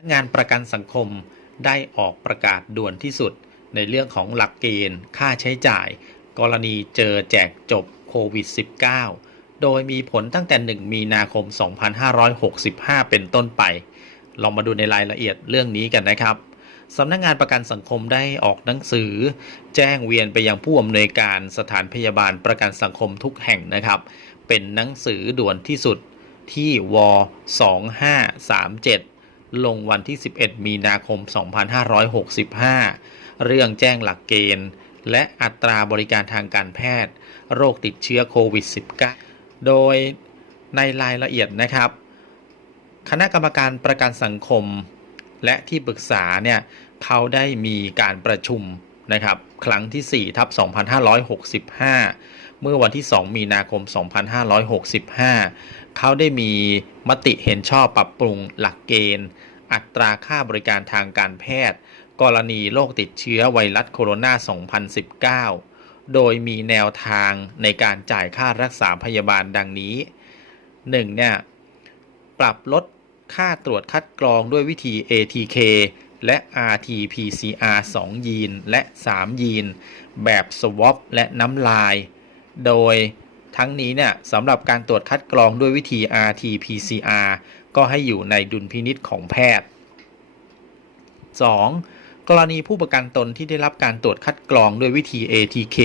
นักงานประกันสังคมได้ออกประกาศด่วนที่สุด ในเรื่องของหลักเกณฑ์ ค่าใช้จ่าย กรณีเจอแจกจบโควิด -19 โดยมีผลตั้งแต่ 1 มีนาคม 2565 เป็นต้นไป ลองมาดูในรายละเอียดเรื่องนี้กันนะครับสำนักงงานประกันสังคมได้ออกหนังสือ แจ้งเวียนไปยังผู้อำนวยการสถานพยาบาลประกันสังคมทุกแห่งนะครับ เป็นหนังสือด่วนที่สุดที่ว 2537 ลงวันที่ 11 มีนาคม 2565 เรื่องแจ้งหลักเกณฑ์ และอัตราบริการทางการแพทย์ โรคติดเชื้อโควิด -19 โดยในรายละเอียดนะครับ คณะกรรมการประกันสังคม และที่ปรึกษาเนี่ยเขาได้มีการประชุมนะครับ ครั้งที่4ทับ2565 เมื่อวันที่ 2 มีนาคม 2565 เขาได้มีมติเห็นชอบปรับปรุงหลักเกณฑ์ อัตราค่าบริการทางการแพทย์ กรณีโรคติดเชื้อไวรัสโคโรนา 2019 โดยมีแนวทางในการจ่ายค่ารักษาพยาบาลดังนี้ 1. เนี่ยปรับลดค่าตรวจคัดกรองด้วยวิธี ATK และ RT-PCR 2 ยีน และ 3 ยีน แบบ swab และน้ำลาย โดยทั้งนี้เนี่ยสำหรับการตรวจคัดกรองด้วยวิธี RT-PCR ก็ให้อยู่ในดุลพินิษของแพทย์ 2. กรณีผู้ประกันตนที่ได้รับการตรวจคัดกรองด้วยวิธี ATK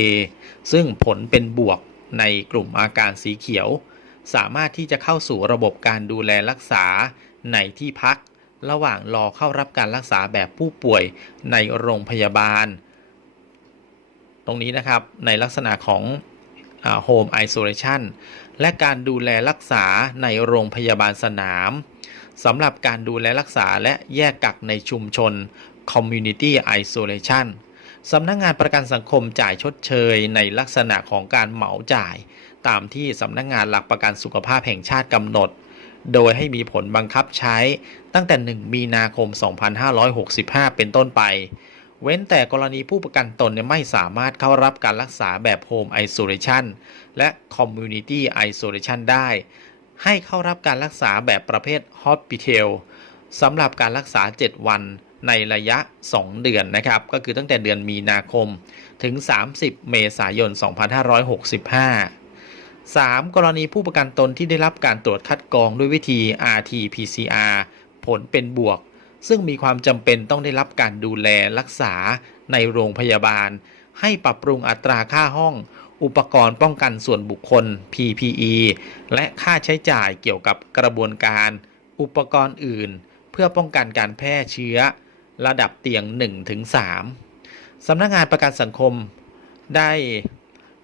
ซึ่งผลเป็นบวกในกลุ่มอาการสีเขียว สามารถที่จะเข้าสู่ระบบการดูแลรักษาในที่พัก ระหว่างรอเข้ารับการรักษาแบบผู้ป่วยในโรงพยาบาล ตรงนี้นะครับในลักษณะของ Home Isolation และการดูแลรักษาในโรงพยาบาลสนามสำหรับการดูแลรักษาและแยกกักในชุมชน Community Isolation สำนักงงานประกันสังคมจ่ายชดเชยในลักษณะของการเหมาจ่าย ตามที่สำนักงงานหลักประกันสุขภาพแห่งชาติกำหนด โดยให้มีผลบังคับใช้ตั้งแต่ 1 มีนาคม 2565 เป็นต้นไป เว้นแต่กรณีผู้ประกันตนไม่สามารถเข้ารับการรักษาแบบ Home Isolation และ Community Isolation ได้ ให้เข้ารับการรักษาแบบประเภท Hospital สำหรับการรักษา 7 วันในระยะ 2 เดือนนะครับ ก็คือตั้งแต่เดือนมีนาคม ถึง 30 เมษายน 2565 3. กรณีผู้ประกันตนที่ได้รับการตรวจคัดกรองด้วยวิธี RT-PCR ผลเป็นบวก ซึ่งมีความจำเป็นต้องได้รับการดูแลรักษาในโรงพยาบาล ให้ปรับปรุงอัตราค่าห้อง อุปกรณ์ป้องกันส่วนบุคคล PPE และค่าใช้จ่ายเกี่ยวกับกระบวนการ อุปกรณ์อื่น เพื่อป้องกันการแพร่เชื้อ ระดับเตียง 1-3สำนักงานประกันสังคมได้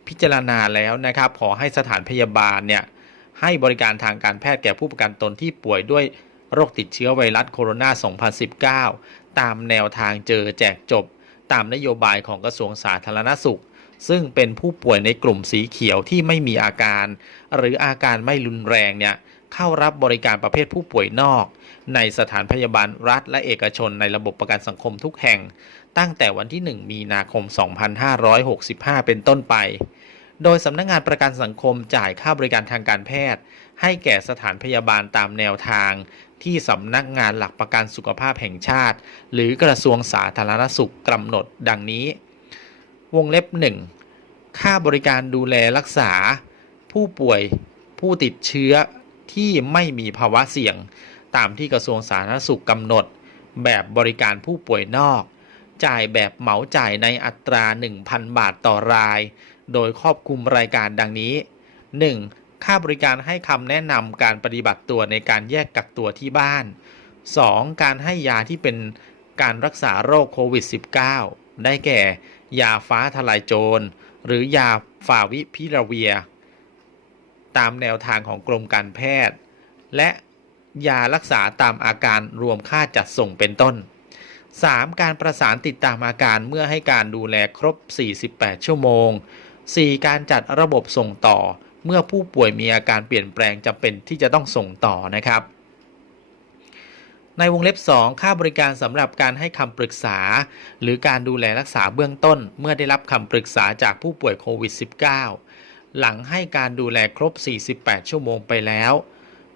พิจารณาแล้วนะครับ ขอให้สถานพยาบาลเนี่ยให้บริการทางการแพทย์แก่ผู้ประกันตนที่ป่วยด้วย โรคติดเชื้อไวรัสโคโรนา 2019 ตามแนวทางเจอแจกจบ ตามนโยบายของกระทรวงสาธารณสุข ซึ่งเป็นผู้ป่วยในกลุ่มสีเขียวที่ไม่มีอาการ หรืออาการไม่รุนแรงเนี่ยเข้ารับบริการประเภทผู้ป่วยนอก ในสถานพยาบาลรัฐและเอกชนในระบบประกันสังคมทุกแห่ง ตั้งแต่วันที่ 1 มีนาคม 2565 เป็นต้นไป โดยสำนักงงานประกันสังคมจ่ายค่าบริการทางการแพทย์ ให้แก่สถานพยาบาลตามแนวทาง ที่สำนักงานหลักประกันสุขภาพแห่งชาติ หรือกระทรวงสาธารณสุขกำหนดดังนี้ วงเล็บ 1 ค่าบริการดูแลรักษา ผู้ป่วยผู้ติดเชื้อที่ไม่มีภาวะเสี่ยง ตามที่กระทรวงสาธารณสุขกำหนด แบบบริการผู้ป่วยนอก จ่ายแบบเหมาจ่ายในอัตรา 1,000 บาทต่อราย โดยครอบคลุมรายการดังนี้ 1. ค่าบริการให้คำแนะนำการปฏิบัติตัวในการแยกกักตัวที่บ้าน 2. การให้ยาที่เป็นการรักษาโรคโควิด -19 ได้แก่ ยาฟ้าทลายโจร หรือยาฟาวิพิราเวีย ตามแนวทางของกรมการแพทย์ และยารักษาตามอาการรวมค่าจัดส่งเป็นต้น 3. การประสานติดตามอาการเมื่อให้การดูแลครบ 48 ชั่วโมง 4. การจัดระบบส่งต่อ เมื่อผู้ป่วยมีอาการเปลี่ยนแปลงจำเป็นที่จะต้องส่งต่อนะครับ ในวงเล็บ 2 ค่าบริการสำหรับการให้คำปรึกษา หรือการดูแลรักษาเบื้องต้น เมื่อได้รับคำปรึกษาจากผู้ป่วยโควิด -19 หลังให้การดูแลครบ 48 ชั่วโมงไปแล้ว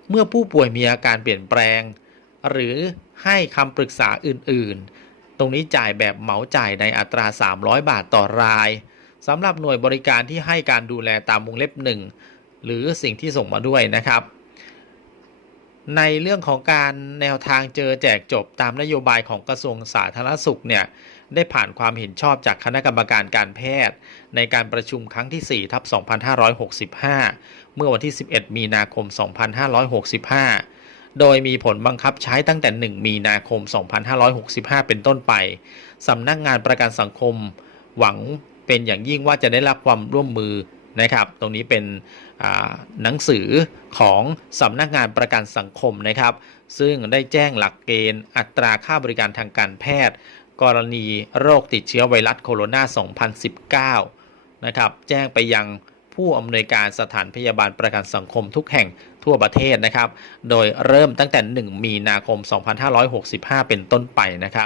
เมื่อผู้ป่วยมีอาการเปลี่ยนแปลง หรือให้คำปรึกษาอื่น ๆ ตรงนี้จ่ายแบบเหมาจ่ายในอัตรา 300 บาทต่อราย สำหรับหน่วยบริการที่ให้การดูแลตามวงเล็บหนึ่งหรือสิ่งที่ส่งมาด้วยนะครับ ในเรื่องของการแนวทางเจอแจกจบตามนโยบายของกระทรวงสาธารณสุขเนี่ยได้ผ่านความเห็นชอบจากคณะกรรมการการแพทย์ ในการประชุมครั้งที่4ทับ2565 เมื่อวันที่ 11 มีนาคม 2565 โดยมีผลบังคับใช้ตั้งแต่ 1 มีนาคม 2565 เป็นต้นไป สำนักงานประกันสังคมหวัง เป็นอย่างยิ่งว่าจะได้รับความร่วมมือนะครับ ตรงนี้เป็นหนังสือของสำนักงานประกันสังคมนะครับ ซึ่งได้แจ้งหลักเกณฑ์อัตราค่าบริการทางการแพทย์ กรณีโรคติดเชื้อไวรัสโคโรนา 2019 นะครับ แจ้งไปยังผู้อำนวยการสถานพยาบาลประกันสังคมทุกแห่งทั่วประเทศนะครับ โดยเริ่มตั้งแต่ 1 มีนาคม 2565 เป็นต้นไปนะครับ